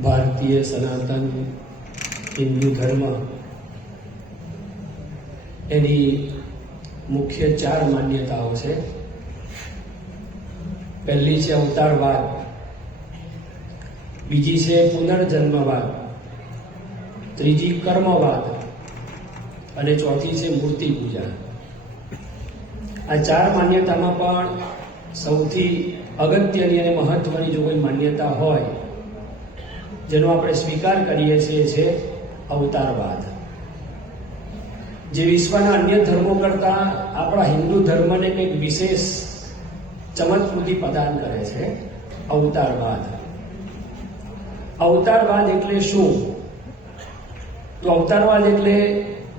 ભારતીય સનાતન હિન્દુ ધર્મ એની મુખ્ય 4 માન્યતાઓ છે. પહેલી છે અવતારવાદ, બીજી છે પુનર્જન્મવાદ, ત્રીજી કર્મવાદ અને ચોથી છે મૂર્તિ પૂજા. આ 4 માન્યતામાં પણ સૌથી અગત્યની અને મહત્વની જો કોઈ માન્યતા હોય જેનો આપણે સ્વીકાર કરીએ છીએ છે અવતારવાદ, જે વિશ્વના અન્ય ધર્મો કરતાં આપણા હિન્દુ ધર્મને કંઈક વિશેષ ચમત્કૃતિ પ્રદાન કરે છે. અવતારવાદ. અવતારવાદ એટલે શું? તો અવતારવાદ એટલે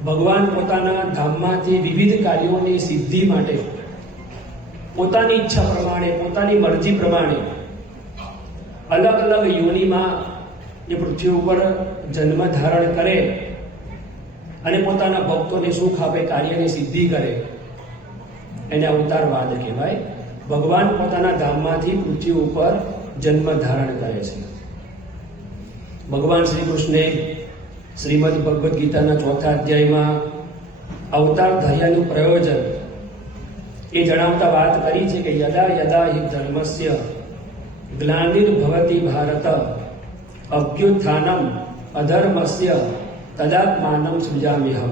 ભગવાન પોતાના ધામમાંથી વિવિધ કાર્યોની સિદ્ધિ માટે પોતાની ઈચ્છા પ્રમાણે, પોતાની મરજી પ્રમાણે અલગ અલગ યોનિમાં જે પૃથ્વી ઉપર જન્મ ધારણ કરે અને પોતાના ભક્તોને સુખ આપે, કાર્યની સિદ્ધિ કરે, એને અવતારવાદ કહેવાય. ભગવાન પોતાના ધામમાંથી પૃથ્વી ઉપર જન્મ ધારણ કરે છે. ભગવાન શ્રી કૃષ્ણે શ્રીમદ ભગવદ્ ગીતાના 4થા અધ્યાયમાં અવતાર ધર્યાનું પ્રયોજન એ જણાવતા વાત કરી છે કે યદા યદા હિ ધર્મસ્ય ગ્લાનિર્ભવતિ ભારત અભ્યુત્થાનમ અધર્મસ્ય તદાત્માનમ સૃજામ્યહમ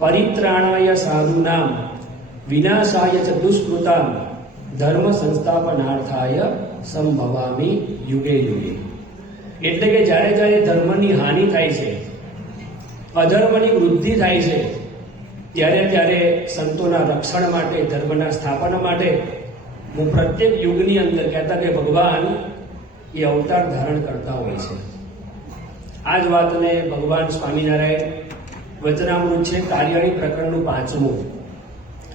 પરિત્રાણાય સાધૂનામ વિનાશાય ચ દુષ્કૃતામ ધર્મ સંસ્થાપનાર્થાય સંભવામિ યુગે યુગે. એટલે કે જ્યારે જ્યારે ધર્મની હાનિ થાય છે, અધર્મની વૃદ્ધિ થાય છે, ત્યારે ત્યારે સંતોના રક્ષણ માટે, ધર્મના સ્થાપન માટે હું પ્રત્યેક યુગની અંદર કહેતા કે ભગવાન એ અવતાર ધારણ કરતા હોય છે. આ જ વાતને ભગવાન સ્વામિનારાયણ વચનામૃત છે કાર્યણી પ્રકરણનું 5મું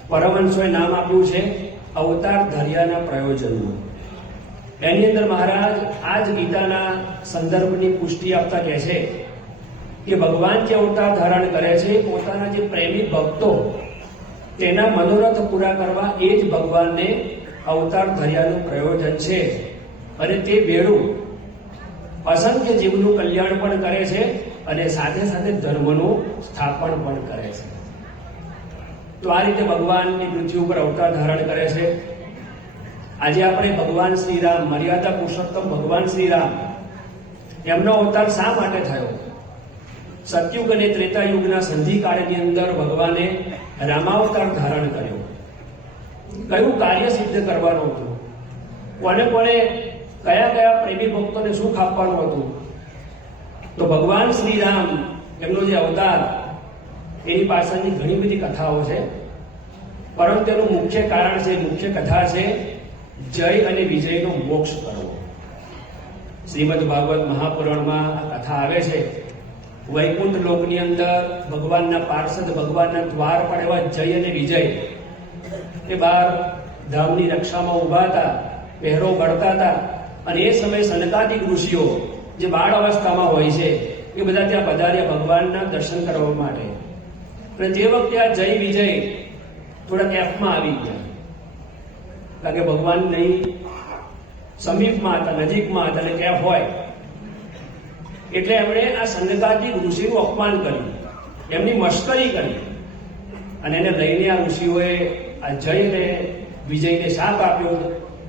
પરમહંસોએ નામ આપ્યું છે અવતાર ધર્યાના પ્રયોજનનું. એની અંદર મહારાજ આ જ ગીતાના સંદર્ભની પુષ્ટિ આપતા કહે છે કે ભગવાન જે અવતાર ધારણ કરે છે પોતાના જે પ્રેમી ભક્તો તેના મનોરથ પૂરા કરવા એ જ ભગવાનને અવતાર ધર્યાનું પ્રયોજન છે. અને તે વેળું અસંખ્ય જીવનું કલ્યાણ પણ કરે છે અને સાથે સાથે ધર્મનું સ્થાપન પણ કરે છે. તો આ રીતે ભગવાનની પૃથ્વી ઉપર અવતાર ધારણ કરે છે. આજે આપણે ભગવાન શ્રીરામ, મર્યાદા પુરુષોત્તમ ભગવાન શ્રીરામ, એમનો અવતાર શા માટે થયો? સતયુગ અને ત્રેતાયુગના સંધિકાળની અંદર ભગવાને રામાવતાર ધારણ કર્યો. કયું કાર્ય સિદ્ધ કરવાનું હતું? કોને કોને કયા કયા પ્રેમી ભક્તોને સુખ આપવાનું હતું? તો ભગવાન શ્રીરામ એમનો જે અવતાર, એની પાછળની ઘણી બધી કથાઓ છે, પરંતુ એનું મુખ્ય કારણ છે, મુખ્ય કથા છે જય અને વિજયનો મોક્ષ કરવો. શ્રીમદ ભાગવત મહાપુરાણમાં આ કથા આવે છે. વૈકુંઠ લોકની અંદર ભગવાનના પાર્ષદ, ભગવાનના દ્વાર પણ એવા જય અને વિજય એ બહાર ધામની રક્ષામાં ઊભા હતા, પહેરો ભરતા હતા. અને એ સમયે સનકાદિક ઋષિઓ જે બાળ અવસ્થામાં હોય છે એ બધા ત્યાં પધાર્યા ભગવાનના દર્શન કરવા માટે. અને તે વખતે આ જય વિજય થોડા કેફમાં આવી ગયા, કારણ કે ભગવાન નહીં સમીપમાં હતા, નજીકમાં હતા, એટલે કેફ હોય એટલે એમણે આ સનકાદિક ઋષિનું અપમાન કર્યું, એમની મશ્કરી કરી. અને એને લઈને આ ઋષિઓએ આ જયને વિજયને શાપ આપ્યો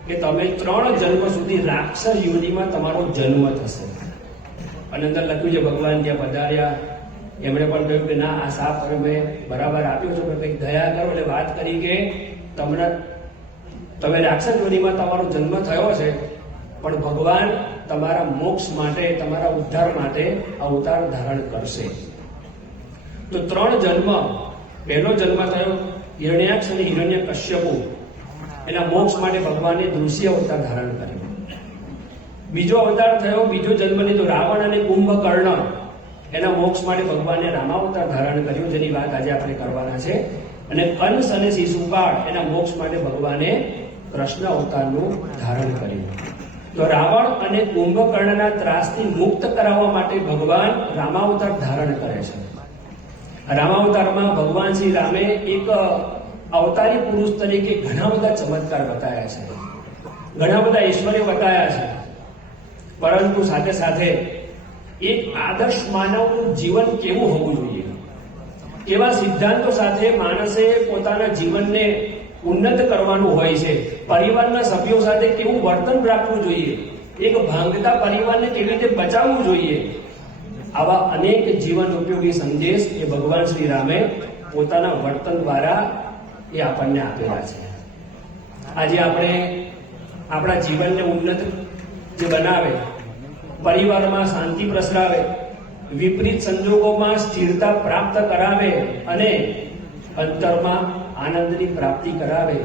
કે તમે 3 જન્મ સુધી રાક્ષસ યોનિમાં તમારો જન્મ થશે. અને અંદર લખ્યું છે ભગવાન ત્યાં પધાર્યા, એમણે પણ કહ્યું કે ના, આ શાપ મેં બરાબર આપ્યો છો, કે કંઈક દયા કરો. એટલે વાત કરી કે તમે રાક્ષસ યોનિમાં તમારો જન્મ થયો છે, પણ ભગવાન તમારા મોક્ષ માટે, તમારા ઉદ્ધાર માટે અવતાર ધારણ કરશે. તો 3 જન્મ. પહેલો જન્મ થયો હિરણ્યાક્ષ અને હિરણ્યકશ્યપુ, એના મોક્ષ માટે ભગવાને દૃશ્ય અવતાર ધારણ કર્યો. બીજો અવતાર થયો, બીજો જન્મ લીધો રાવણ અને કુંભકર્ણ, એના મોક્ષ માટે ભગવાને રામાવતાર ધારણ કર્યું, જેની વાત આજે આપણે કરવાના છે. અને કંસ અને શિશુપાળ, એના મોક્ષ માટે ભગવાને કૃષ્ણ અવતારનું ધારણ કર્યું. તો રાવણ અને કુંભકર્ણના ત્રાસથી મુક્ત કરાવવા માટે ભગવાન રામાવતાર ધારણ કરે છે. રામાવતારમાં ભગવાન શ્રી રામે એક અવતારી પુરુષ તરીકે ઘણા બધા ચમત્કાર બતાવ્યા છે, ઘણા બધા ઐશ્વર્ય બતાવ્યા છે. પરંતુ સાથે સાથે એક આદર્શ માનવનું જીવન કેવું હોવું જોઈએ, કેવા સિદ્ધાંતો સાથે માણસે પોતાના જીવનને ઉન્નત કરવાનું હોય છે, પરિવારના સભ્યો સાથે કેવું વર્તન રાખવું જોઈએ, એક ભાંગતા પરિવારને કેવી રીતે બચાવવું જોઈએ, આવા અનેક જીવન ઉપયોગી સંદેશ એ ભગવાન શ્રી રામે પોતાના વર્તન દ્વારા એ આપણને આપેલા છે. આજે આપણે આપણા જીવનને ઉન્નત જે બનાવે, પરિવારમાં શાંતિ પ્રસરાવે, વિપરીત સંજોગોમાં સ્થિરતા પ્રાપ્ત કરાવે અને અંતરમાં આનંદની પ્રાપ્તિ કરાવે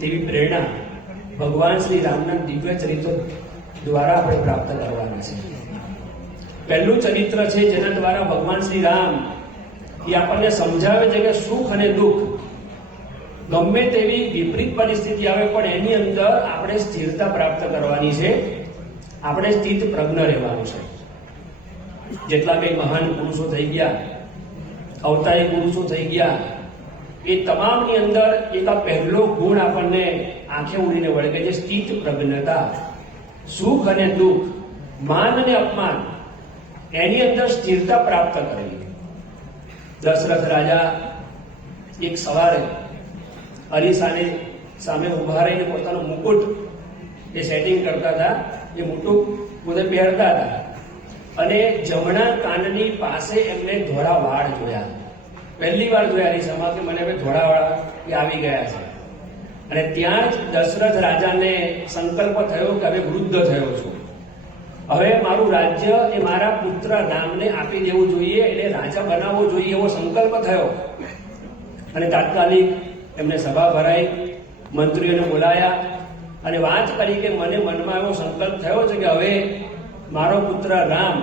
તેવી પ્રેરણા ભગવાન શ્રી રામના દિવ્ય ચરિત્રો દ્વારા આપણે પ્રાપ્ત કરવાના છે. પહેલું ચરિત્ર છે જેના દ્વારા ભગવાન શ્રી રામ એ આપણને સમજાવે છે કે સુખ અને દુઃખ ગમે તેવી વિપરીત પરિસ્થિતિ આવે પણ એની અંદર આપણે સ્થિરતા પ્રાપ્ત કરવાની છે, આપણે સ્થિત પ્રજ્ઞ રહેવાનું છે. જેટલા કઈ મહાન પુરુષો થઈ ગયા, અવતારી પુરુષો થઈ ગયા, એ તમામની અંદર એક આ પહેલો ગુણ આપણને આંખે ઉડીને વળગે છે, સ્થિત પ્રજ્ઞતા. સુખ અને દુઃખ, માન અને અપમાન, એની અંદર સ્થિરતા પ્રાપ્ત કરવી. દશરથ રાજા એક સવારે અરીસાની સામે ઉભા રહીને પોતાનું મુકુટ એ સેટિંગ કરતા હતા. એ મુકુટ પોતે પહેરતા હતા અને જમણા કાનની પાસે એમને ધોળા વાળ જોયા. પહેલી વાર જોયા અરીસામાં કે મને હવે ધોળા વાળ આવી ગયા છે. અને ત્યાં જ દશરથ રાજાને સંકલ્પ થયો કે હવે વૃદ્ધ થયો છું, હવે મારું રાજ્ય એ મારા પુત્ર રામને આપી દેવું જોઈએ, એટલે રાજા બનાવવો જોઈએ એવો સંકલ્પ થયો. અને તાત્કાલિક એમને સભા ભરાઈ, મંત્રીઓને બોલાયા અને વાત કરી કે મને મનમાં એવો સંકલ્પ થયો છે કે હવે મારો પુત્ર રામ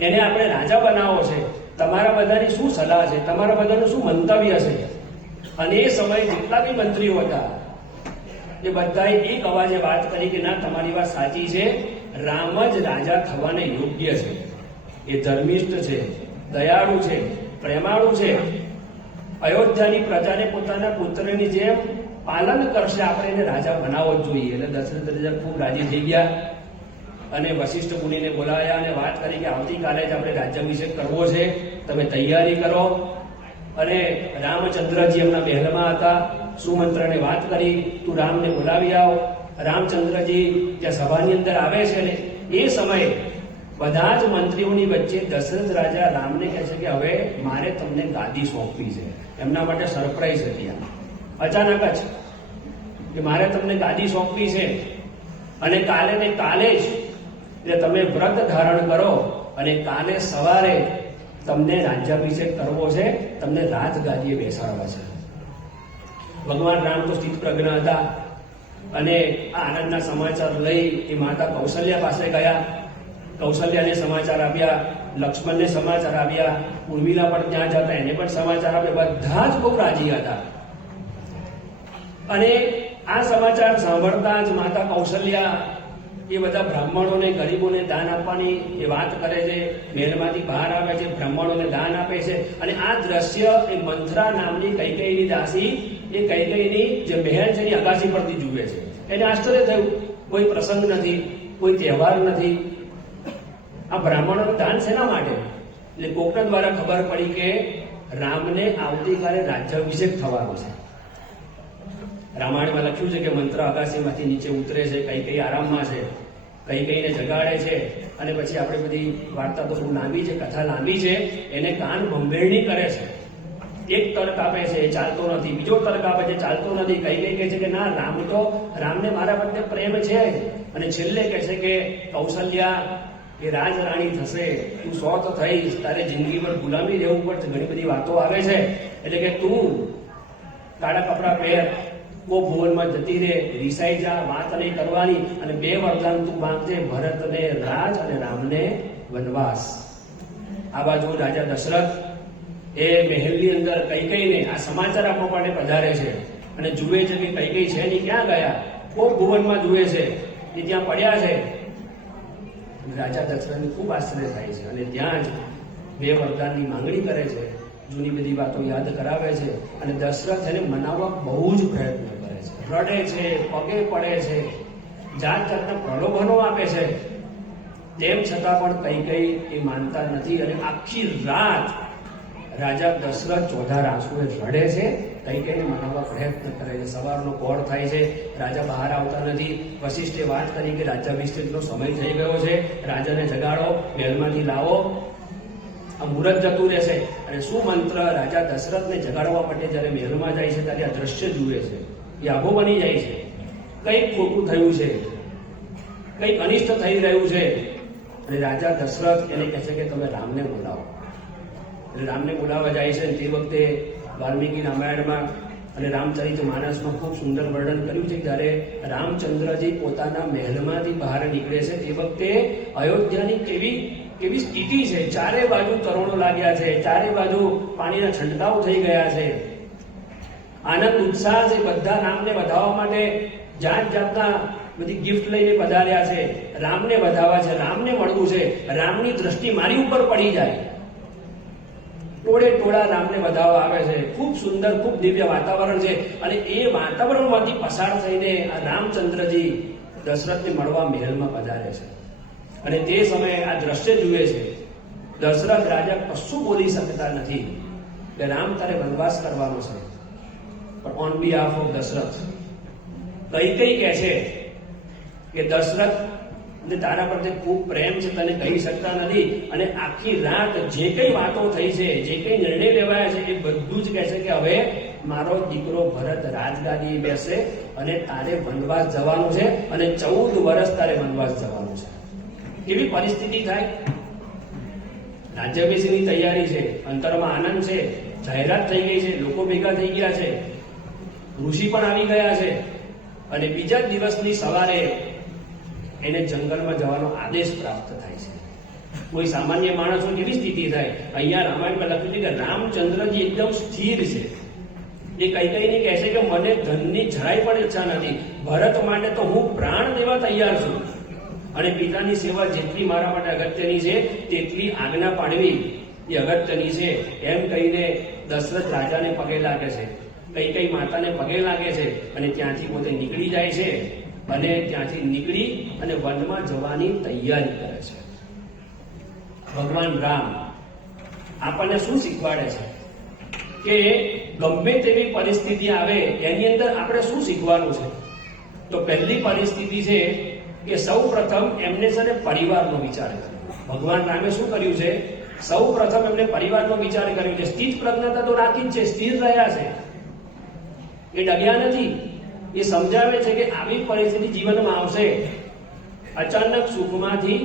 એને આપણે રાજા બનાવવો છે, તમારા બધાની શું સલાહ છે, તમારા બધાનું શું મંતવ્ય છે? અને એ સમયે જેટલા બી મંત્રીઓ હતા એ બધાએ એક અવાજે વાત કરી કે ના, તમારી વાત સાચી છે, રામ જ રાજા થવાને યોગ્ય છે, એ ધર્મિષ્ઠ છે, દયાળુ છે, પ્રેમાળુ છે, અયોધ્યાની પ્રજાને પોતાના પુત્રની જેમ પાલન કરશે, આપણે એને રાજા બનાવવો જ જોઈએ. એટલે દશરથ રાજા ખૂબ રાજી થઈ ગયા અને વશિષ્ઠ મુનિને બોલાવ્યા અને વાત કરી કે આવતીકાલે જ આપણે રાજ્યાભિષેક કરવો છે, તમે તૈયારી કરો. અને રામચંદ્રજી એમના મહેલમાં હતા, સુમંત્રને વાત કરી તું રામને બોલાવી આવ. રામચંદ્રજી જ્યાં સભાની અંદર આવે છે ને એ સમયે બધા જ મંત્રીઓની વચ્ચે દશરથ રાજા રામને કહે છે કે હવે મારે તમને ગાદી સોંપવી છે. એમના માટે સરપ્રાઈઝ હતી, અચાનક જ કે મારે તમને ગાદી સોંપવી છે અને કાલે ને કાલે જ એટલે તમે વ્રત ધારણ કરો અને કાલે સવારે તમને રાજ્યાભિષેક કરવો છે, તમને રાજગાદીએ બેસાડવા છે. ભગવાન રામ તો સ્થિત પ્રજ્ઞ હતા અને આ આનંદના સમાચાર લઈ એ માતા કૌશલ્યા પાસે ગયા. કૌશલ્યાને સમાચાર આપ્યા, લક્ષ્મણને સમાચાર આપ્યા, ઉર્મિલા પણ ત્યાં જતા એને પણ સમાચાર આપ્યા. બધા જ બહુ રાજી હતા. અને આ સમાચાર સાંભળતા જ માતા કૌશલ્યા એ બધા બ્રાહ્મણોને, ગરીબોને દાન આપવાની એ વાત કરે છે. મહેલમાંથી બહાર આવે છે, બ્રાહ્મણોને દાન આપે છે. અને આ દ્રશ્ય એ મંથરા નામની કૈકેયીની દાસી એ કૈકેયીની જે મહેલ છે એની અગાસી પરથી જુએ છે. એને આશ્ચર્ય થયું, કોઈ પ્રસંગ નથી, કોઈ તહેવાર નથી, આ બ્રાહ્મણોનું દાન શેના માટે? એટલે કોકના દ્વારા ખબર પડી કે રામને આવતીકાલે રાજ્યાભિષેક થવાનો છે. રામાયણમાં લખ્યું છે કે મંત્ર અગાસીમાંથી નીચે ઉતરે છે, કઈ આરામમાં છે, કઈને જગાડે છે અને પછી આપણે બધી વાર્તા તો બહુ લાંબી છે, કથા લાંબી છે, એને કાન ભંભેરણી કરે છે. એક તર્ક આપે છે, એ ચાલતો નથી, બીજો તર્ક આપે છે, ચાલતો નથી. કઈ કહે છે કે ના, રામને મારા પ્રત્યે પ્રેમ છે. અને છેલ્લે કહે છે કે કૌશલ્યા એ રાજરાણી થશે, તું સ્વત થઈશ, તારે જિંદગીભર ગુલામી રહેવું પડશે. ઘણી બધી વાતો આવે છે. એટલે કે તું કાળા કપડા પહેર, કો ભુવનમાં જતી રહે, રીસાઈ જા, વાત નહીં કરવાની, અને 2 વરદાન તું માંગજે, ભરતને રાજ અને રામને વનવાસ. આ બાજુ રાજા દશરથ એ મહેલની અંદર કૈકેયીને આ સમાચાર આપવા માટે પધારે છે અને જુએ છે કે કૈકેયી છે નહીં, ક્યાં ગયા? કોક ભુવનમાં જુએ છે, એ ત્યાં પડ્યા છે. રાજા દશરથને ખૂબ આશ્ચર્ય થાય છે અને ત્યાં જ 2 વરદાનની માંગણી કરે છે, જૂની બધી વાતો યાદ કરાવે છે. અને દશરથ એને મનાવવા બહુ જ પ્રયત્ન કરે છે, રડે છે, પગે પડે છે, જાત જાતના પ્રલોભનો આપે છે, તેમ છતાં પણ કઈ એ માનતા નથી અને આખી રાત રાજા દશરથ ચોધાર આંસુએ રડે છે, કઈને મનાવવા પ્રયત્ન કરે છે. સવારનો પહોર થાય છે, રાજા બહાર આવતા નથી. વશિષ્ઠે વાત કરી કે રાજ્યાભિષેકનો સમય થઈ ગયો છે, રાજાને જગાડો, મહેલમાંથી લાવો, આ મુહૂર્ત જતું રહેશે. અને શું મંત્ર રાજા દશરથને જગાડવા માટે જ્યારે મહેલમાં જાય છે ત્યારે આ દ્રશ્ય જુએ છે, એ આભો બની જાય છે. કંઈક ખોટું થયું છે, કંઈક અનિષ્ટ થઈ રહ્યું છે. અને રાજા દશરથ એને કહે છે કે તમે રામને બોલાવો. એટલે રામને બોલાવવા જાય છે. તે વખતે વાલ્મીકી રામાયણમાં અને રામચરિત માનસમાં ખૂબ સુંદર વર્ણન કર્યું છે. જ્યારે રામચંદ્રજી પોતાના મહેલમાંથી બહાર નીકળે છે તે વખતે અયોધ્યાની કેવી સ્થિતિ છે. ચારે બાજુ તરોડો લાગ્યા છે, ચારે બાજુ પાણીના છંટકાવ થઈ ગયા છે, આનંદ ઉત્સાહ છે. બધા રામને વધાવવા માટે જાત જાતના બધી ગિફ્ટ લઈને પધાર્યા છે, રામને વધાવવા છે, રામને મળવું છે. રામની દ્રષ્ટિ મારી ઉપર પડી જાય, ટોળે ટોળા રામને વધાવવા આવે છે. ખૂબ સુંદર, ખૂબ દિવ્ય વાતાવરણ છે. અને એ વાતાવરણમાંથી પસાર થઈને આ રામચંદ્રજી દશરથને મળવા મહેલમાં પધારે છે. અને તે સમયે આ દ્રશ્ય જુએ છે. દશરથ રાજા કશું બોલી શકતા નથી કે રામ તારે વનવાસ કરવાનો છે, પણ ઓન બિહાફ ઓફ દશરથ કઈ કહે છે કે દશરથ ને તારા પ્રત્યે ખૂબ પ્રેમ છે, તને કહી શકતા નથી. અને આખી રાત જે કઈ વાતો થઈ છે, જે કઈ નિર્ણય લેવાયા છે, એ બધું જ કહે છે કે હવે મારો દીકરો ભરત રાજગાદી બેસે અને તારે વનવાસ જવાનું છે, અને 14 વર્ષ તારે વનવાસ જવાનું છે. કેવી પરિસ્થિતિ થાય? રાજ્યાભિષેકની તૈયારી છે, અંતરમાં આનંદ છે, જાહેરાત થઈ ગઈ છે, લોકો ભેગા થઈ ગયા છે, ઋષિ પણ આવી ગયા છે. અને બીજા દિવસની સવારે એને જંગલમાં જવાનો આદેશ પ્રાપ્ત થાય છે. કોઈ સામાન્ય માણસો કેવી સ્થિતિ થાય? અહીંયા રામાયણમાં લખ્યું છે કે રામચંદ્રજી એકદમ સ્થિર છે. એ કઈને કહે છે કે મને ધનની જરાય પણ ઈચ્છા નથી, ભરત માટે તો હું પ્રાણ દેવા તૈયાર છું, અને પિતાની સેવા જેટલી મારા માટે અગત્યની છે તેટલી આજ્ઞા પાડવી એ અગત્યની છે. એમ કહીને દશરથ રાજાને પગે લાગે છે, કઈ માતાને પગે લાગે છે, અને ત્યાંથી પોતે નીકળી જાય છે. અને ત્યાંથી નીકળી અને વનમાં જવાની તૈયારી કરે છે. ભગવાન રામ આપણને શું શીખવાડે છે કે ગમે તેવી પરિસ્થિતિ આવે એની અંદર આપણે શું શીખવાનું છે? તો પહેલી પરિસ્થિતિ છે કે સૌ પ્રથમ એમને છે ને પરિવારનો વિચાર કર્યો. ભગવાન રામે શું કર્યું છે? સૌ પ્રથમ એમને પરિવારનો વિચાર કર્યો છે. સ્થિત પ્રજ્ઞતા તો રાખી જ છે, સ્થિર રહ્યા છે, એ ડગ્યા નથી. એ સમજાવે છે કે આવી પરિસ્થિતિ જીવનમાં આવશે. અચાનક સુખમાંથી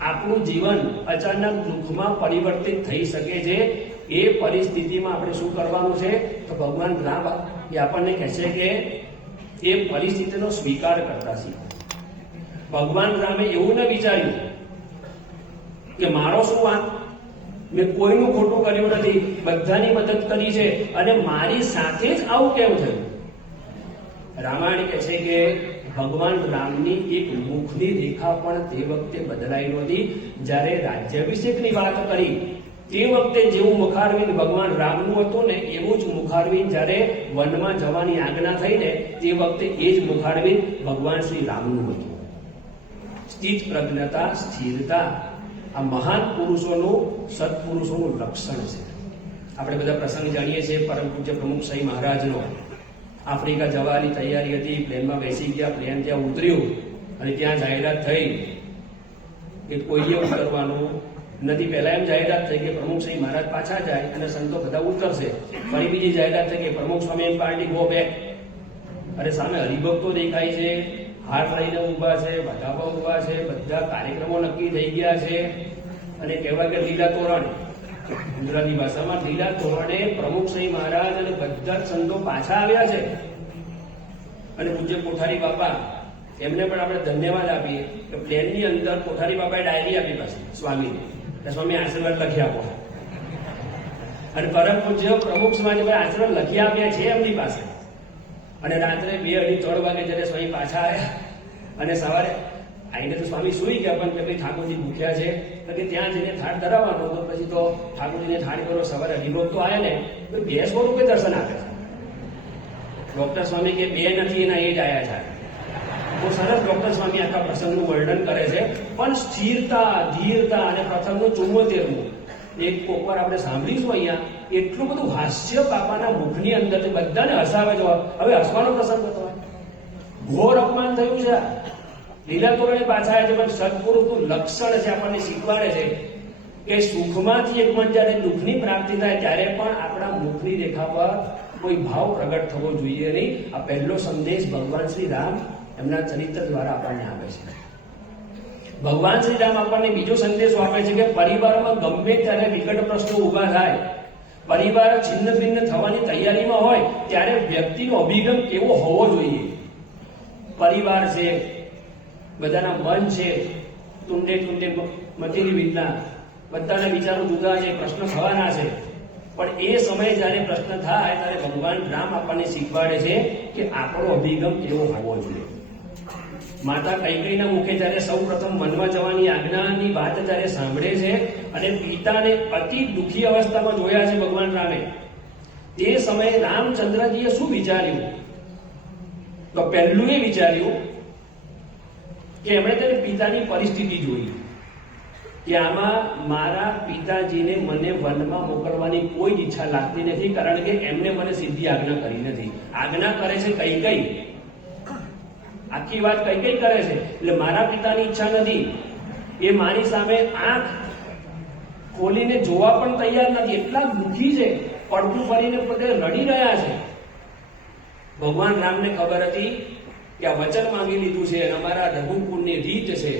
આપણું જીવન અચાનક દુઃખમાં પરિવર્તિત થઈ શકે છે. એ પરિસ્થિતિમાં આપણે શું કરવાનું છે? તો ભગવાન રામ એ આપણને કહે છે કે એ પરિસ્થિતિનો સ્વીકાર કરતા શીખો. ભગવાન રામે એવું ન વિચાર્યું કે મારો શું વાંક, મેં કોઈનું ખોટું કર્યું નથી, બધાની મદદ કરી છે, અને મારી સાથે જ આવું કેમ થયું? રામાયણ કહે છે કે ભગવાન રામની એક મુખની રેખા પણ તે વખતે બદલાઈ નહોતી. જ્યારે રાજ્યાભિષેકની વાત કરી તે વખતે જેવું મુખારવિંદ ભગવાન રામનું હતું ને, એવું જ મુખારવિંદ જ્યારે વનમાં જવાની આજ્ઞા થઈ ને તે વખતે એ જ મુખારવિંદ ભગવાન શ્રી રામનું હતું. સ્થિત પ્રજ્ઞતા, સ્થિરતા આ મહાન પુરુષોનું, સત્પુરુષોનું લક્ષણ છે. આપણે બધા પ્રસંગ જાણીએ છીએ. પરમ પૂજ્ય પ્રમુખ સાઈ મહારાજનો આફ્રિકા જવાની તૈયારી હતી, પ્લેનમાં બેસી ગયા, પ્લેન ત્યાં ઉતર્યું અને ત્યાં જાહેરાત થઈ કે કોઈએ ઉતરવાનું નથી. પહેલા એમ જાહેરાત થઈ કે પ્રમુખ સાઈ મહારાજ પાછા જાય અને સંતો બધા ઉતરશે. ફરી બીજી જાહેરાત થઈ કે પ્રમુખ સ્વામી એમ પાર્ટી ગો બેક. અરે સામે હરિભક્તો દેખાય છે, હાથ લઈને ઉભા છે, બધામાં ઉભા છે, બધા કાર્યક્રમો નક્કી થઈ ગયા છે. અને કહેવાય કે લીલા તોરણ, ગુજરાતી ભાષામાં લીલા તોરણે પ્રમુખ સાઈ મહારાજ અને બધા જ સંતો પાછા આવ્યા છે. અને પૂજ્ય કોઠારી બાપા, એમને પણ આપણે ધન્યવાદ આપીએ કે પ્લેનની અંદર કોઠારી બાપાએ ડાયરી આપી પાછી સ્વામીને, સ્વામી આશીર્વાદ લખી આપો. અને પરમ પૂજ્ય પ્રમુખ સ્વામી આશીર્વાદ લખી આપ્યા છે એમની પાસે. અને રાત્રે 2, 2:30, 3 વાગે જયારે સ્વામી પાછા આવ્યા અને સવારે આઈને તો સ્વામી સુઈ ગયા, પણ કે ભાઈ ઠાકોરજી ભૂખ્યા છે તો કે ત્યાં જઈને થાળ ધરાવવાનો. તો પછી તો ઠાકોરજીને થાળ કરો. સવારે હરિભોગ તો આવ્યા ને તો 200 રૂપિયા દર્શન આપે છે. ડોક્ટર સ્વામી કે 2 નથી, એના એ જ આવ્યા છે. બહુ સરસ ડોક્ટર સ્વામી આખા પ્રસંગનું વર્ણન કરે છે, પણ સ્થિરતા, ધીરતા અને પ્રથમનું 74મું એક કોકવાર આપણે સાંભળીશું અહીંયા, એટલું બધું હાસ્ય બાપાના મુખની અંદર બધાને હસાવે છે. હવે હસવાનો પ્રસંગ હતો, ઘોર અપમાન થયું છે, લીલા તોરણે પાછા આવ્યા છે, પણ સદગુરુનું લક્ષણ છે, આપણને શીખવાડે છે કે સુખમાંથી એક મન જ્યારે દુઃખની પ્રાપ્તિ થાય ત્યારે પણ આપણા મુખની રેખા પર કોઈ ભાવ પ્રગટ થવો જોઈએ નહીં. આ પહેલો સંદેશ ભગવાન શ્રી રામ એમના ચરિત્ર દ્વારા આપણને આપે છે. ભગવાન શ્રી રામ આપણને બીજો સંદેશો આપે છે કે પરિવારમાં ગમે ત્યારે વિકટ પ્રશ્નો ઉભા થાય, પરિવાર છિન્ન ભિન્ન થવાની તૈયારીમાં હોય ત્યારે વ્યક્તિનો અભિગમ કેવો હોવો જોઈએ. પરિવાર છે, બધાના મન છે, ટુંડે ટુંડે મતીની વિધના, બધાના વિચારો જુદા છે, પ્રશ્ન થવાના છે, પણ એ સમયે જ્યારે પ્રશ્ન થાય ત્યારે ભગવાન રામ આપણને શીખવાડે છે કે આપણો અભિગમ કેવો હોવો જોઈએ. માતા કૈકેયીના મુખે જ્યારે સૌ પ્રથમ વનમાં જવાની આજ્ઞાની વાત જ્યારે સાંભળે છે અને પિતાને અતિ દુઃખી અવસ્થામાં જોયા છે ભગવાન રામે, તે સમયે રામચંદ્રજીએ શું વિચાર્યું? તો પહેલું એ વિચાર્યું કે એમણે તેને પિતાની પરિસ્થિતિ જોઈ કે આમાં મારા પિતાજીને મને વનમાં મોકલવાની કોઈ ઈચ્છા લાગતી નથી, કારણ કે એમને મને સીધી આજ્ઞા કરી નથી. આજ્ઞા કરે છે કૈકેયી, આખી વાત કૈકેયી કરે છે, એટલે મારા પિતાની ઈચ્છા નથી. એ મારી સામે આંખ ખોલીને જોવા પણ તૈયાર નથી, એટલા દુઃખી છે, પડતું ફરીને પોતે રડી રહ્યા છે. ભગવાન રામને ખબર હતી કે આ વચન માંગી લીધું છે, અમારા રઘુકુળની રીત છે,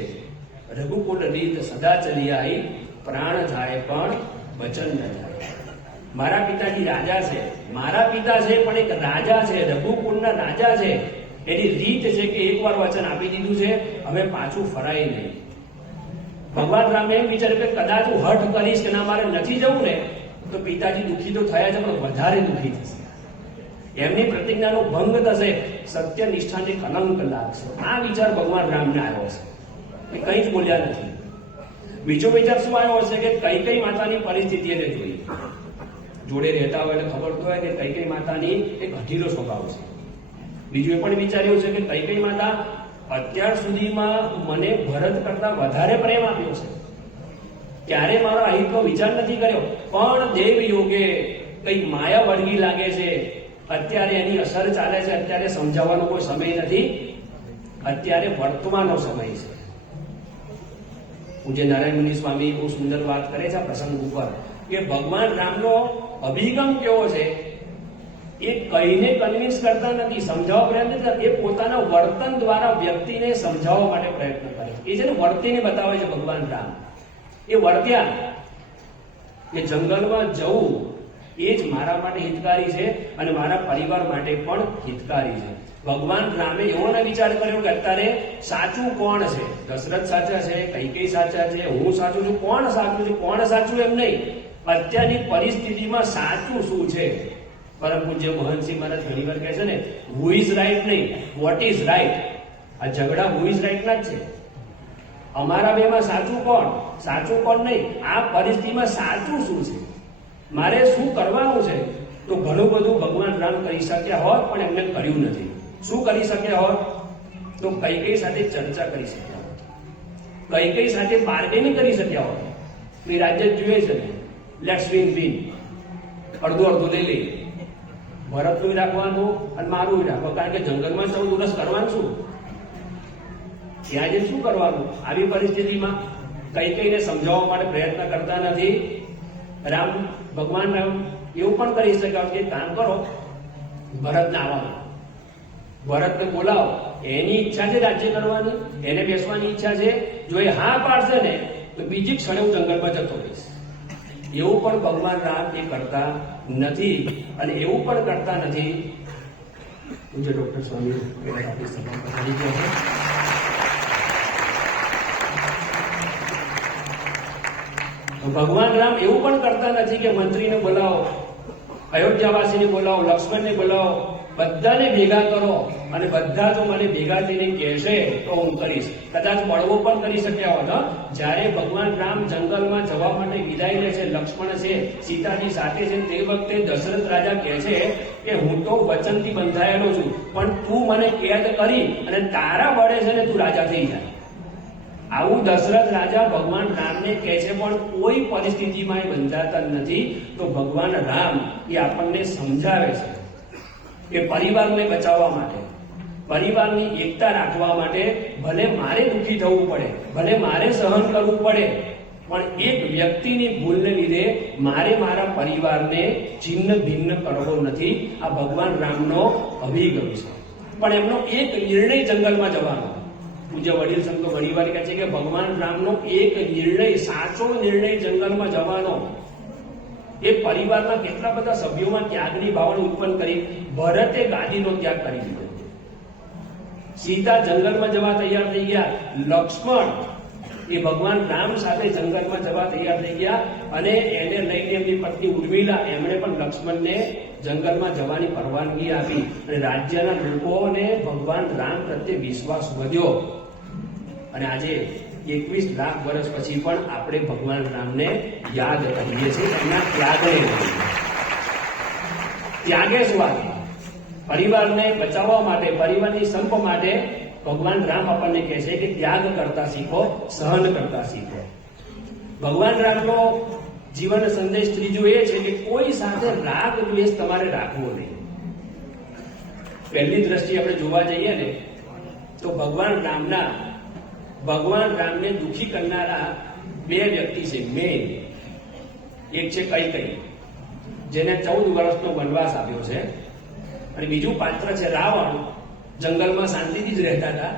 રઘુકુળ રીત સદા ચલી આવી, પ્રાણ જાય પણ વચન ન જાય. મારા પિતાજી રાજા છે, મારા પિતા છે પણ એક રાજા છે, રઘુકુળના રાજા છે. એની રીત છે કે એકવાર વચન આપી દીધું છે, હવે પાછું ફરાય નહીં. ભગવાન રામે એમ વિચાર્યું કે કદાચ હું હઠ કરીશ કે ના મારે નથી જવું ને તો પિતાજી દુઃખી તો થયા છે પણ વધારે દુઃખી થશે, એમની પ્રતિજ્ઞાનો ભંગ થશે, સત્ય નિષ્ઠાને કલંક લાગશે. આ વિચાર ભગવાન રામને આવ્યો છે, કંઈ જ બોલ્યા નથી. બીજો વિચાર શું આવ્યો હશે કે કૈકેયી માતાની પરિસ્થિતિ એને જોઈ, જોડે રહેતા હોય એટલે ખબર તો હોય કે કૈકેયી માતાની એક અઢીલો સ્વભાવ છે. બીજું એ પણ વિચાર્યું છે કે કૈકેયી માતા અત્યાર સુધીમાં મને ભરત કરતા વધારે પ્રેમ આપ્યો છે, ક્યારે મારો અહિતનો વિચાર નથી કર્યો, પણ દેવ યોગે કઈ માયા વળગી લાગે છે, અત્યારે એની અસર ચાલે છે, અત્યારે સમજાવવાનો કોઈ સમય નથી, અત્યારે વર્તવાનો સમય છે. પૂજ્ય નારાયણ મુનિ સ્વામી બહુ સુંદર વાત કરે છે આ પ્રસંગ ઉપર કે ભગવાન રામનો અભિગમ કેવો છે, એ કહીને કન્વિન્સ કરતા નથી, સમજાવવા પ્રયત્ન કરતા, એ પોતાના વર્તન દ્વારા વ્યક્તિને સમજાવવા માટે પ્રયત્ન કરે છે. એ છે ને વર્તીને બતાવે છે ભગવાન રામ. એ વર્ત્યા કે જંગલમાં જવું એ જ મારા માટે હિતકારી છે અને મારા પરિવાર માટે પણ હિતકારી છે. ભગવાન રામે એવો ન વિચાર કર્યો કે અત્યારે સાચું કોણ છે, દશરથ સાચા છે, કૈકેયી સાચા છે, હું સાચું છું, કોણ સાચું છે, કોણ સાચું, એમ નહીં, અત્યારની પરિસ્થિતિમાં સાચું શું છે. પરમ પૂજ્ય મોહનસિંહ મહારાજ ઘણી વાર કહે છે ને, હુ ઇઝ રાઈટ નહીં, વોટ ઇઝ રાઈટ. આ ઝઘડા હુ ઇઝ રાઈટ ના જ છે. અમારા બેમાં સાચું કોણ નહીં, આ પરિસ્થિતિમાં સાચું શું છે, મારે શું કરવાનું છે. તો ઘણું બધું ભગવાન રામ કરી શક્યા હોત પણ એમને કર્યું નથી. શું કરી શક્યા હોત? તો કૈકેયી સાથે ચર્ચા કરી શક્યા હોત, કૈકેયી સાથે બાર્ગેનિંગ કરી શક્યા હોત. એ રાજ્ય જોઈએ છે ને, લેટ્સ વિન, અડધું અડધું લઈ લઈએ, ભરતનું રાખવાનું અને મારું રાખવાનું, કારણ કે જંગલમાં 14 વર્ષ કરવાનું શું, ત્યાં જે શું કરવાનું. આવી પરિસ્થિતિમાં કૈકેયીને સમજાવવા માટે પ્રયત્ન કરતા નથી. ભગવાન રામ એવું પણ કરી શક્યા કે કામ કરો, ભરતને આવવાનું, ભરતને બોલાવો, એની ઈચ્છા છે રાજ્ય કરવાની, એને બેસવાની ઈચ્છા છે, જો એ હા પાડશે ને તો બીજી ક્ષણે હું જંગલમાં જતો રહીશ. એવું પણ ભગવાન રામ એ કરતા નથી, અને એવું પણ કરતા નથી. પૂજ્ય ડોક્ટર સ્વામી આપણી સભા પર આવી ગયા છે. ભગવાન રામ એવું પણ કરતા નથી કે મંત્રીને બોલાવો, અયોધ્યાવાસીને બોલાવો, લક્ષ્મણને બોલાવો, બધાને ભેગા કરો અને બધા જો મને ભેગા થઈને કહેશે તો હું કરીશ. કદાચ બળવો પણ કરી શક્યા હોત. જ્યારે ભગવાન રામ જંગલમાં જવા માટે વિદાય લે છે, લક્ષ્મણ છે સીતાજી સાથે છે, તે વખતે દશરથ રાજા કહે છે કે હું તો વચનથી બંધાયેલો છું, પણ તું મને કેદ કરી અને તારા બળે છે ને તું રાજા થઈ જાય. આવું દશરથ રાજા ભગવાન રામને કહે છે, પણ કોઈ પરિસ્થિતિમાં એ બંધાતા નથી. તો ભગવાન રામ એ આપણને સમજાવે છે કે પરિવારને બચાવવા માટે, પરિવારની એકતા રાખવા માટે ભલે મારે દુઃખી થવું પડે, ભલે મારે સહન કરવું પડે, પણ એક વ્યક્તિની ભૂલને લીધે મારે મારા પરિવારને છિન્ન ભિન્ન કરવો નથી. આ ભગવાન રામનો અભિગમ છે. પણ એમનો એક નિર્ણય જંગલમાં જવાનો. પૂજ્ય વડીલ સંતો ઘણીવાર કહે છે કે ભગવાન રામનો એક નિર્ણય, સાચો નિર્ણય જંગલમાં જવાનો, એ પરિવારના કેટલા બધા સભ્યોમાં ત્યાગની ભાવના ઉત્પન્ન કરી. ભરતે ગાદીનો ત્યાગ કરી દીધો, સીતા જંગલમાં જવા તૈયાર થઈ ગયા, લક્ષ્મણ એ ભગવાન રામ સાથે જંગલમાં જવા તૈયાર થઈ ગયા, અને એને લઈને એમની પત્ની ઉર્મિલા એમણે પણ લક્ષ્મણને જંગલમાં જવાની પરવાનગી આપી. અને રાજ્યના લોકોને ભગવાન રામ પ્રત્યે વિશ્વાસ વધ્યો. અને આજે 21 લાખ વર્ષ પછી પણ આપણે ભગવાન રામને યાદ કરીએ છીએ, એમના ત્યાગને. ત્યાગે સ્વાદ પરિવારને બચાવવા માટે, પરિવારની સંપ માટે ભગવાન રામ આપણને કહે છે કે ત્યાગ કરતા શીખો, સહન કરતા શીખો. ભગવાન રામનો જીવન સંદેશ ત્રીજો એ છે કે કોઈ સાથે રાગ દ્વેષ તમારે રાખવો નહીં. પહેલી દ્રષ્ટિએ આપણે જોવા જઈએ ને તો ભગવાન રામને દુઃખી કરનારા બે વ્યક્તિ છે મેન. એક છે કૈકેયી, જેને 14 વર્ષનો વનવાસ આપ્યો છે, અને બીજું પાત્ર છે રાવણ. જંગલમાં શાંતિથી જ રહેતા હતા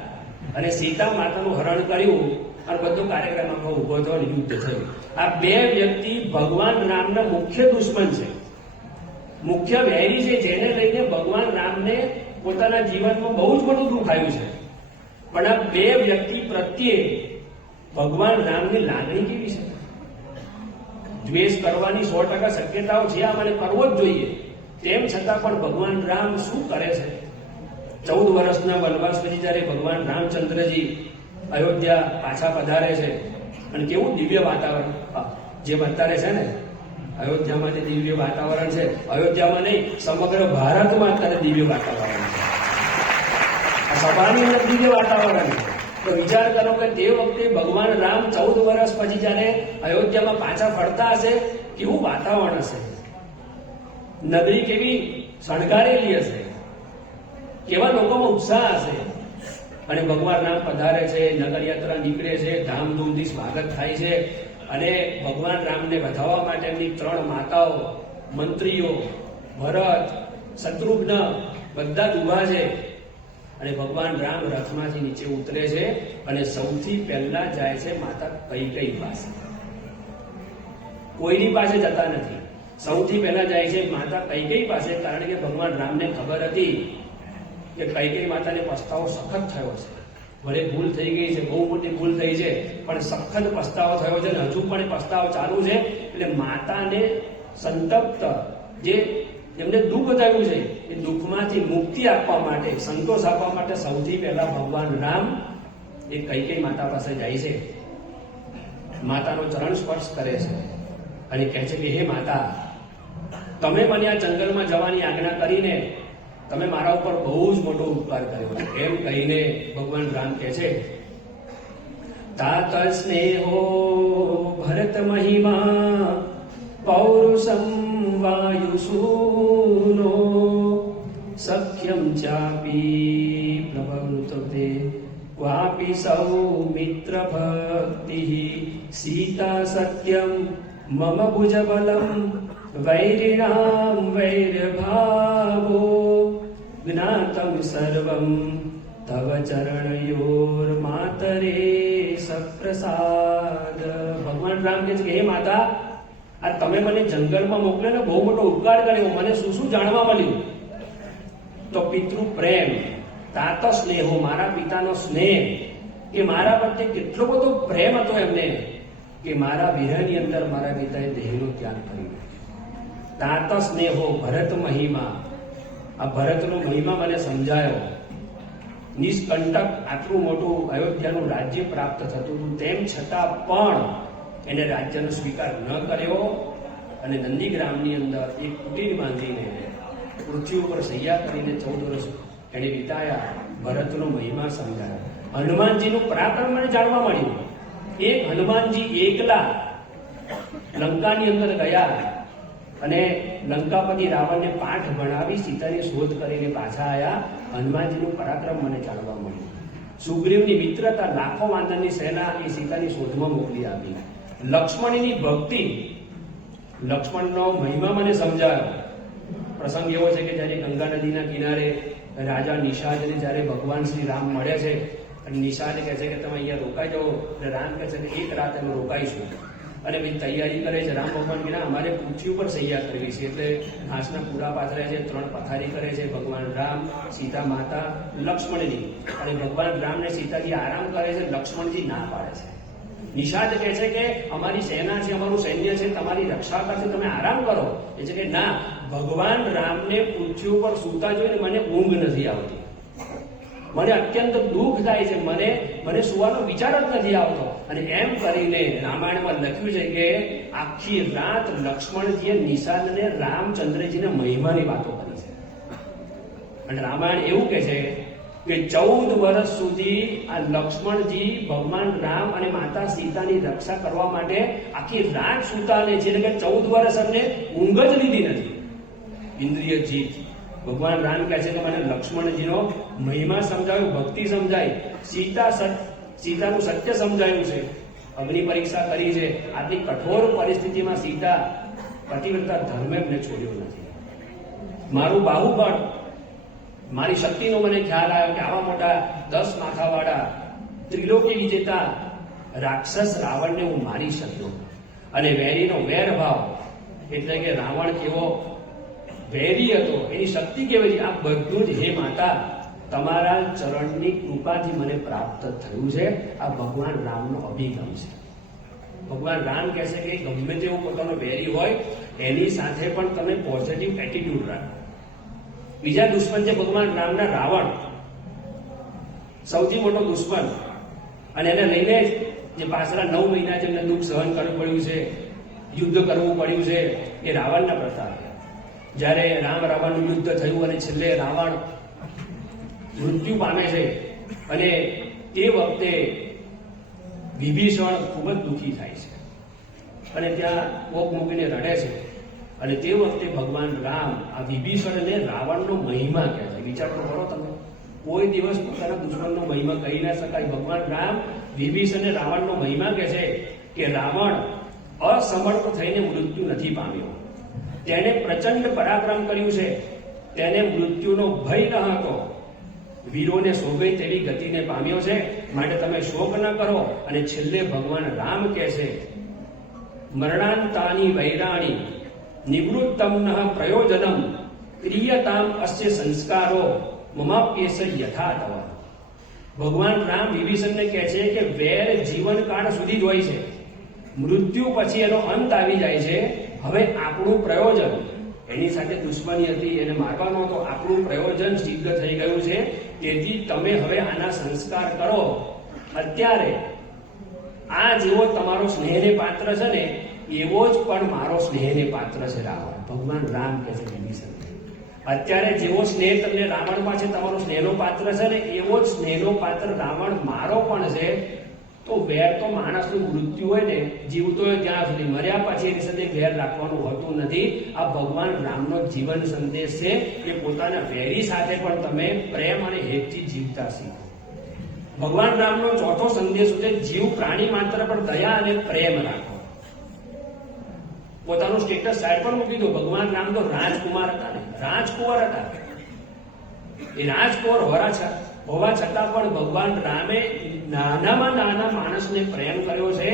અને સીતા માતાનું હરણ કર્યું અને બધો કાર્યક્રમ આખો ઉભો થયો અને યુદ્ધ થયું. આ બે વ્યક્તિ ભગવાન રામના મુખ્ય દુશ્મન છે, મુખ્ય વૈરી છે, જેને લઈને ભગવાન રામને પોતાના જીવનમાં બહુ જ મોટું દુઃખ આવ્યું છે. પણ આ બે વ્યક્તિ પ્રત્યે ભગવાન રામની લાગણી કેવી છે? દ્વેષ કરવાની 100% શક્યતાઓ છે, આ મને કરવો જ જોઈએ. તેમ છતાં પણ ભગવાન રામ શું કરે છે? 14 વર્ષના વનવાસ પછી જયારે ભગવાન રામચંદ્રજી અયોધ્યા પાછા પધારે છે, અને કેવું દિવ્ય વાતાવરણ જે અત્યારે છે ને અયોધ્યામાં, જે દિવ્ય વાતાવરણ છે, અયોધ્યામાં નહીં સમગ્ર ભારતમાં અત્યારે દિવ્ય વાતાવરણ છે. આ સભાની અંદર દિવ્ય વાતાવરણ છે. તો વિચાર કરો કે તે વખતે ભગવાન રામ 14 વર્ષ પછી જયારે અયોધ્યામાં પાછા ફરતા હશે, કેવું વાતાવરણ હશે, નગરી કેવી શણગારેલી હશે, કેવા લોકોમાં ઉત્સાહ હશે. અને ભગવાન રામ પધારે છે, નગરયાત્રા નીકળે છે, ધામધૂમથી સ્વાગત થાય છે, અને ભગવાન રામને વધાવવા માટે એમની 3 માતાઓ, મંત્રીઓ, ભરત, શત્રુઘ્ન બધા જ ઊભા છે. અને ભગવાન રામ રથમાંથી નીચે ઉતરે છે અને સૌથી પહેલા જાય છે માતા કૈકેયી પાસે. કોઈની પાસે જતા નથી, સૌથી પહેલા જાય છે માતા કૈકેયી પાસે. કારણ કે ભગવાન રામને ખબર હતી કે કૈકેયી માતાને પસ્તાવો સખત થયો છે. ભલે ભૂલ થઈ ગઈ છે, બહુ મોટી ભૂલ થઈ છે, પણ સખત પસ્તાવો થયો છે, અને હજુ પણ પસ્તાવો ચાલુ છે. એટલે માતાને સંતપ્ત, જે એમને દુઃખ થયું છે, એ દુઃખમાંથી મુક્તિ આપવા માટે, સંતોષ આપવા માટે સૌથી પહેલા ભગવાન રામ એ કૈકેયી માતા પાસે જાય છે, માતાનો ચરણ સ્પર્શ કરે છે અને કહે છે કે હે માતા, તમે મને આ જંગલમાં જવાની આજ્ઞા કરીને તમે મારા ઉપર બહુ જ મોટો ઉપકાર કર્યો છે. એમ કહીને ભગવાન રામ કહે છે, તાત સ્નેહો ભરત મહિમા પૌરુષમ વાયુસૂનો સખ્યમ ચાપી પ્રભવૃતતે ક્વાપી સૌમિત્ર ભક્તિ સીતા સત્યમ મમ ભુજબલમ વૈરિણામ વૈરભાવો જ્ઞાતમ સર્વમ તવ ચરણયોર માતરે સપ્રસાદ. ભગવાન રામ કહે છે કે હે માતા, આ તમે મને જંગલમાં મોકલ્યો ને, બહુ મોટો ઉપકાર કર્યો, મને શું શું જાણવા મળ્યું? તો પિતૃ પ્રેમ, તાત સ્નેહો, મારા પિતાનો સ્નેહ, કે મારા પ્રત્યે કેટલો બધો પ્રેમ હતો એમને કે મારા વિરહની અંદર મારા પિતાએ દેહનો ત્યાગ કર્યો. તાત સ્નેહો ભરત મહિમા, આ ભરતનો મહિમા મને સમજાયો. નિષ્કંટક આટલું મોટું અયોધ્યાનું રાજ્ય પ્રાપ્ત થતું હતું, તેમ છતાં પણ એને રાજ્યનો સ્વીકાર ન કર્યો અને નંદીગ્રામની અંદર એક કુટીર બાંધીને પૃથ્વી ઉપર શૈયા કરીને 14 વર્ષ એને વિતાયા. ભરતનો મહિમા સમજાયો. હનુમાનજીનું પરાક્રમ મને જાણવા મળ્યું. એક હનુમાનજી એકલા લંકાની અંદર ગયા અને લંકાપતિ રાવણને પાઠ ભણાવી સીતાની શોધ કરીને પાછા આવ્યા. હનુમાનજીનું પરાક્રમ મને જાણવા મળ્યું. સુગ્રીવની મિત્રતા, લાખો વાનરની સેના એ સીતાની શોધમાં મોકલી આપી. લક્ષ્મણની ભક્તિ, લક્ષ્મણનો મહિમા મને સમજાયો. પ્રસંગ એવો છે કે જ્યારે ગંગા નદીના કિનારે રાજા નિષાદને જ્યારે ભગવાન શ્રી રામ મળે છે અને નિષાદ કહે છે કે તમે અહીંયા રોકાઈ જાઓ, અને રામ કહે છે કે એક રાત અમે રોકાઈશું. અને ભાઈ તૈયારી કરે છે. રામ ભગવાન કે ના, અમારે પૃથ્વી ઉપર શૈયા કરવી છે. એટલે ઘાસના પૂરા પાથરે છે, 3 પથારી કરે છે. ભગવાન રામ, સીતા માતા, લક્ષ્મણજી. અને ભગવાન રામ ને સીતાજી આરામ કરે છે, લક્ષ્મણજી ના પાડે છે. નિષાદ કહે છે કે અમારી સેના છે, અમારું સૈન્ય છે, તમારી રક્ષા કરશે, તમે આરામ કરો. એ છે કે ના, ભગવાન રામને પૃથ્વી ઉપર સૂતા જોઈને મને ઊંઘ નથી આવતી, મને અત્યંત દુઃખ થાય છે, મને સુવાનો વિચાર જ નથી આવતો. અને એમ કરીને રામાયણમાં લખ્યું છે કે આખી રાત લક્ષ્મણજીએ નિષાદને રામચંદ્રજીના મહિમાની વાતો કરી છે. અને રામાયણ એવું કહે છે કે 14 વર્ષ સુધી આ લક્ષ્મણજી ભગવાન રામ અને માતા સીતાની રક્ષા કરવા માટે આખી રાત સૂતા છે. એટલે કે 14 વર્ષ અમને ઊંઘ જ લીધી નથી. ઇન્દ્રિય જીત. ભગવાન રામ કહે છે કે મને લક્ષ્મણજીનો મહિમા સમજાવ્યો, ભક્તિ સમજાય, સીતાનું સત્ય સમજાયું છે, અગ્નિ પરીક્ષા કરી છે. આટલી કઠોર પરિસ્થિતિમાં સીતા પતિવ્રતા ધર્મે એમને છોડ્યો નથી. મારું બાહુબળ, મારી શક્તિનો મને ખ્યાલ આવ્યો કે આવા મોટા 10 માથાવાળા ત્રિલોકી વિજેતા રાક્ષસ રાવણને હું મારી શક્યો. અને વેરીનો વેરભાવ, એટલે કે રાવણ કેવો વેરી હતો, એની શક્તિ કેવી છે, આ બધું જ હે માતા તમારા ચરણની કૃપાથી મને પ્રાપ્ત થયું છે. આ ભગવાન રામનો અભિગમ છે. ભગવાન રામ કહે છે કે ગમે તેવો પોતાનો વેરી હોય એની સાથે પણ તમે પોઝિટિવ એટીટ્યુડ રાખો. બીજા દુશ્મન છે ભગવાન રામના રાવણ, સૌથી મોટો દુશ્મન. અને એને લઈને જે પાછલા 9 મહિના જેમને દુઃખ સહન કરવું પડ્યું છે, યુદ્ધ કરવું પડ્યું છે, એ રાવણના પ્રતાપ. જ્યારે રામ રાવણનું યુદ્ધ થયું અને છેલ્લે રાવણ મૃત્યુ પામે છે અને તે વખતે વિભીષણ ખૂબ જ દુઃખી થાય છે અને ત્યાં કોક મૂકીને રડે છે. અને તે વખતે ભગવાન રામ આ વિભીષણને રાવણનો મહિમા કહે છે. વિચાર તો કરો તમે, કોઈ દિવસ પોતાના દુશ્મનનો મહિમા કહી ના શકાય. ભગવાન રામ વિભીષણને રાવણનો મહિમા કહે છે કે રાવણ અસમર્થ થઈને મૃત્યુ નથી પામ્યો, તેણે પ્રચંડ પરાક્રમ કર્યું છે, તેને મૃત્યુનો ભય ન હતો, વીરોને શોભે તેવી ગતિને પામ્યો છે, માટે તમે શોક ન કરો. અને છેલ્લે ભગવાન રામ કહે છે મરણાંતાની વૈરાણી નિવૃત્તમ પ્રયોજનમ ક્રિયતામ અસ્ય સંસ્કારો મમાપ્યેસ યથા તવ. ભગવાન રામ વિભીષણને કહે છે કે વેર જીવનકાળ સુધી જ હોય છે, મૃત્યુ પછી એનો અંત આવી જાય છે. હવે આપણું પ્રયોજન, એની સાથે દુશ્મની હતી, એને મારવાનો હતો, આપણું પ્રયોજન સિદ્ધ થઈ ગયું છે, તેથી તમે હવે આના સંસ્કાર કરો. અત્યારે આ જેવો તમારો સ્નેહને પાત્ર છે ને, એવો જ પણ મારો સ્નેહને પાત્ર છે રાવણ. ભગવાન રામ કહે છે વિભીષણ, અત્યારે જેવો સ્નેહ તમને રાવણ પાસે તમારો સ્નેહનો પાત્ર છે ને, એવો જ સ્નેહનો પાત્ર રાવણ મારો પણ છે. તો વેર તો માણસનું મૃત્યુ હોય ને, જીવતો હોય ત્યાં સુધી, મર્યા પછી એની સાથે વેર રાખવાનું હોતું નથી. આ ભગવાન રામનો જીવન સંદેશ છે કે પોતાના વેરી સાથે પણ તમે પ્રેમ અને હેતથી જીવતા શીખો. ભગવાન રામનો ચોથો સંદેશ છે જીવ પ્રાણી માત્ર પર દયા અને પ્રેમ રાખો. પોતાનું સ્ટેટસ સાઈડ પર મૂકી દો. ભગવાન રામ તો રાજકુમાર હતા ને, રાજકુંવર હતા. એ રાજકુંવર હોવા છતાં પણ ભગવાન રામે નાનામાં નાના માણસને પ્રેમ કર્યો છે,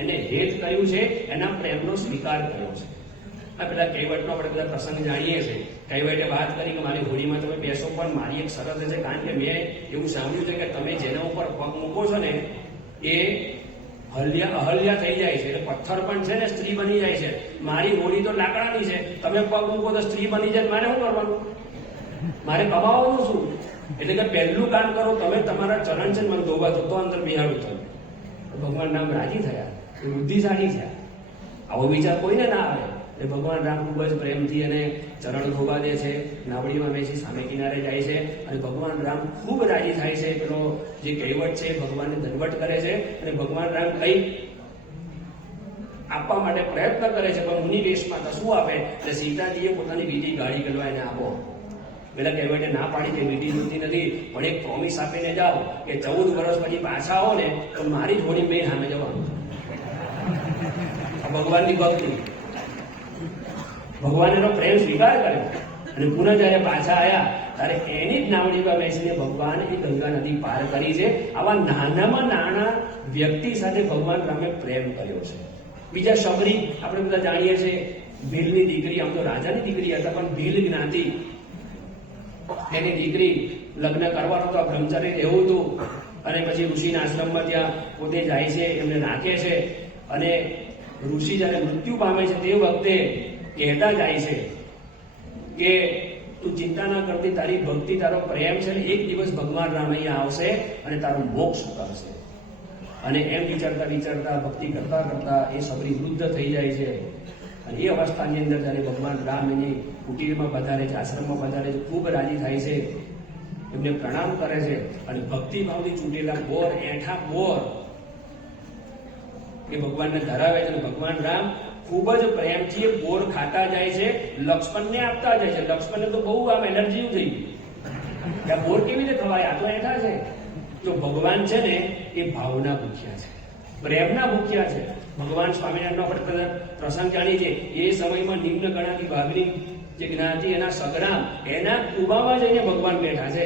એને હેત કર્યું છે, એના પ્રેમનો સ્વીકાર કર્યો છે. આ પેલા કહેવતનો આપણે બધા પ્રસંગ જાણીએ છીએ. કહેવતે વાત કરી કે મારી હોળીમાં તમે બેસો, પણ મારી એક શરત છે, કારણ કે મેં એવું સાંભળ્યું છે કે તમે જેના ઉપર પગ મૂકો છો ને એ અહલ્યા થઈ જાય છે, એટલે પથ્થર પણ છે ને સ્ત્રી બની જાય છે. મારી હોળી તો લાકડાની છે, તમે પગ મૂકો તો સ્ત્રી બની જાય, મારે શું કરવાનું? મારે કમાવાનું શું? એટલે કે પહેલું કામ કરો તમે, તમારા ચરણ છે મને ધોવા દો તો અંદર બિહાડું તમે. ભગવાન રામ રાજી થયા, એ બુદ્ધિશાળી થયા. આવો વિચાર કોઈને ના આવે. એટલે ભગવાન રામ ખૂબ જ પ્રેમથી એને ચરણ ધોવા દે છે, નાવડીમાં બેસી સામે કિનારે જાય છે અને ભગવાન રામ ખૂબ રાજી થાય છે. પેલો જે કહેવત છે ભગવાનને દંડવટ કરે છે અને ભગવાન રામ કઈ આપવા માટે પ્રયત્ન કરે છે, પણ મુનિ વેશમાં તો શું આપે? એટલે સીતાજીએ પોતાની બીજી ગાડી કરવા એને આપો. પેલા કહેવાય ના પાડી કે મીઠી જોતી નથી, પણ એક પ્રોમિસ આપીને જાઓ કે 14 વર્ષ પછી પાછા આવો ને તો મારી જોડી બે સામે જવાનું. ભગવાનની ભક્તિ, ભગવાન એનો પ્રેમ સ્વીકાર કર્યો અને પુનઃ જયારે પાછા આવ્યા ત્યારે એની જ નાવડીમાં બેસીને ભગવાન એ ગંગા નદી પાર કરી છે. આવા નાનામાં નાના વ્યક્તિ સાથે ભગવાન રામે પ્રેમ કર્યો છે. બીજા શબરી આપણે બધા જાણીએ છીએ, ભીલની દીકરી, આમ તો રાજાની દીકરી હતા પણ ભીલ જ્ઞાતિ, એની દીકરી લગ્ન કરવાનું તો બ્રહ્મચારી રહેવું હતું અને પછી ઋષિના આશ્રમમાં ત્યાં પોતે જાય છે, એમને રાખે છે અને ઋષિ જયારે મૃત્યુ પામે છે તે વખતે કહેતા જાય છે કે તું ચિંતા ના કરતી, તારી ભક્તિ, તારો પ્રેમ છે ને એક દિવસ ભગવાન રામ અહીંયા આવશે અને તારો મોક્ષ કરશે. અને એમ વિચારતા વિચારતા ભક્તિ કરતા કરતા એ સબરી વૃદ્ધ થઈ જાય છે અને એ અવસ્થાની અંદર જયારે ભગવાન રામ એની કુટીરમાં પધારે છે, આશ્રમમાં પધારે છે, ખૂબ રાજી થાય છે, એમને પ્રણામ કરે છે અને ભક્તિભાવથી ચૂંટેલા બોર, એઠા બોર એ ભગવાનને ધરાવે છે અને ભગવાન રામ ખૂબ જ પ્રેમથી બોર ખાતા જાય છે, લક્ષ્મણને આપતા જાય છે. લક્ષ્મણને તો બહુ આમ એનર્જી થઈ ગઈ, આ બોર કેવી રીતે ખવાય, આ તો એઠા છે. તો ભગવાન છે ને એ ભાવના ભૂખ્યા છે, પ્રેમના ભૂખ્યા છે. ભગવાન સ્વામિનારાયણનો આપણે પ્રસંગ જાણીએ છીએ, એ સમયમાં નિમ્ન ગણાતી ભાગની જે જ્ઞાતિ, એના સગરામ, એના કુવામાં જઈને ભગવાન બેઠા છે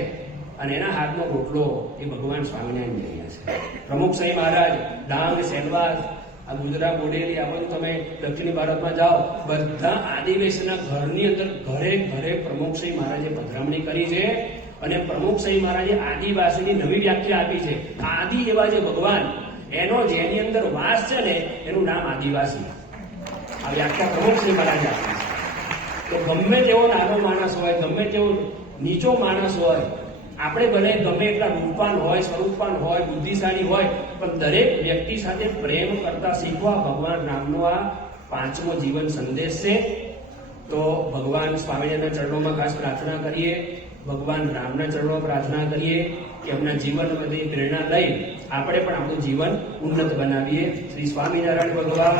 અને એના હાથનો રોટલો એ ભગવાન સ્વામિનારાયણ લઈ રહ્યા છે. પ્રમુખ સાંઈ મહારાજ, ડાંગ, સેનવાસ, આ ગુજરાત, બોડેલી, આપણે તમે દક્ષિણી ભારતમાં જાઓ, બધા આદિવાસીના ઘરની અંદર ઘરે ઘરે પ્રમુખ સાંઈ મહારાજે પધરામણી કરી છે અને પ્રમુખ સાંઈ મહારાજે આદિવાસીની નવી વ્યાખ્યા આપી છે. આદિ એવા જે ભગવાન, એનો જેની અંદર વાસ છે ને એનું નામ આદિવાસી. આ વ્યાખ્યા પ્રમુખ સાંઈ મહારાજે આપી. તો ગમે તેવો નાનો માણસ હોય, ગમે તેવો નીચો માણસ હોય, આપણે ભલે ગમે એટલા રૂપવાન હોય, સ્વરૂપવાન હોય, બુદ્ધિશાળી હોય, પણ દરેક વ્યક્તિ સાથે પ્રેમ કરતા શીખવા ભગવાન રામનો આ 5મો જીવન સંદેશ છે. તો ભગવાન સ્વામિનારાયણના ચરણોમાં ખાસ પ્રાર્થના કરીએ, ભગવાન રામના ચરણોમાં પ્રાર્થના કરીએ કે એમના જીવનમાંથી પ્રેરણા લઈ આપણે પણ આપણું જીવન ઉન્નત બનાવીએ. શ્રી સ્વામિનારાયણ ભગવાન.